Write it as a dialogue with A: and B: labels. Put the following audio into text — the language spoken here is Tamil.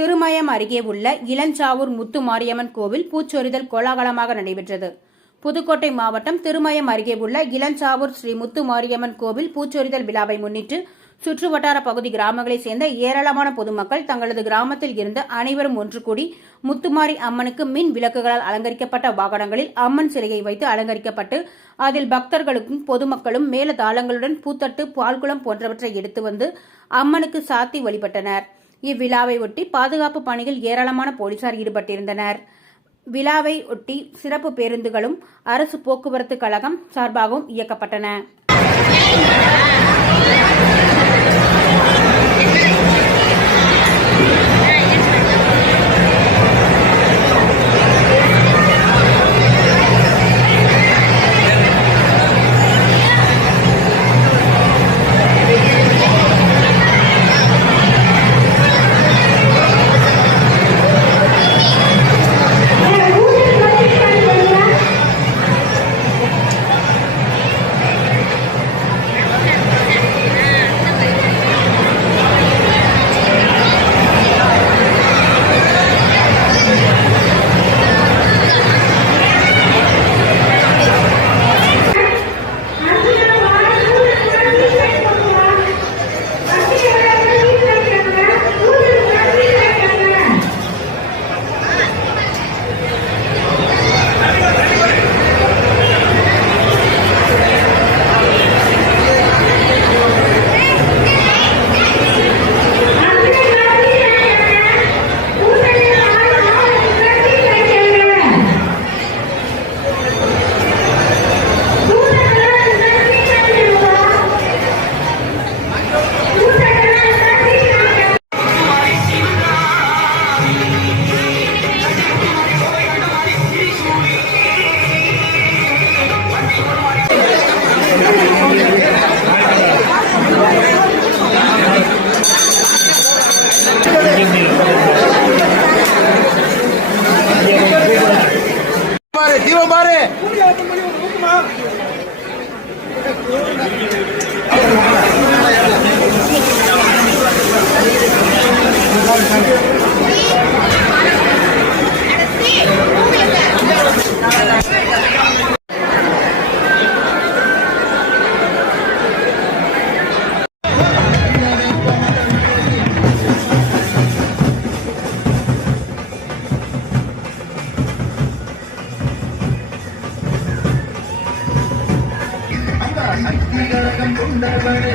A: திருமயம் அருகே உள்ள இளஞ்சாவூர் முத்து மாரியம்மன் கோவில் பூச்சொரிதல் கோலாகலமாக நடைபெற்றது. புதுக்கோட்டை மாவட்டம் திருமயம் அருகே உள்ள இளஞ்சாவூர் ஸ்ரீ முத்து மாரியம்மன் கோவில் பூச்சொரிதல் விழாவை முன்னிட்டு சுற்றுவட்டார பகுதி கிராமங்களைச் சேர்ந்த ஏராளமான பொதுமக்கள் தங்களது கிராமத்தில் இருந்து அனைவரும் ஒன்று கூடி முத்துமாரி அம்மனுக்கு மின் விளக்குகளால் அலங்கரிக்கப்பட்ட வாகனங்களில் அம்மன் சிலையை வைத்து அலங்கரிக்கப்பட்டு அதில் பக்தர்களுக்கும் பொதுமக்களும் மேல தாளங்களுடன் பூத்தட்டு பால்குளம் போன்றவற்றை எடுத்து வந்து அம்மனுக்கு சாத்தி வழிபட்டனர். இவ்விழாவை ஒட்டி பாதுகாப்பு பணியில் ஏராளமான போலீசார் ஈடுபட்டிருந்தனர். விழாவை ஒட்டி சிறப்பு பேருந்துகளும் அரசு போக்குவரத்து கழகம் சார்பாகவும் இயக்கப்பட்டன.
B: મારે જીવો મારે. കൊണ്ടവരെ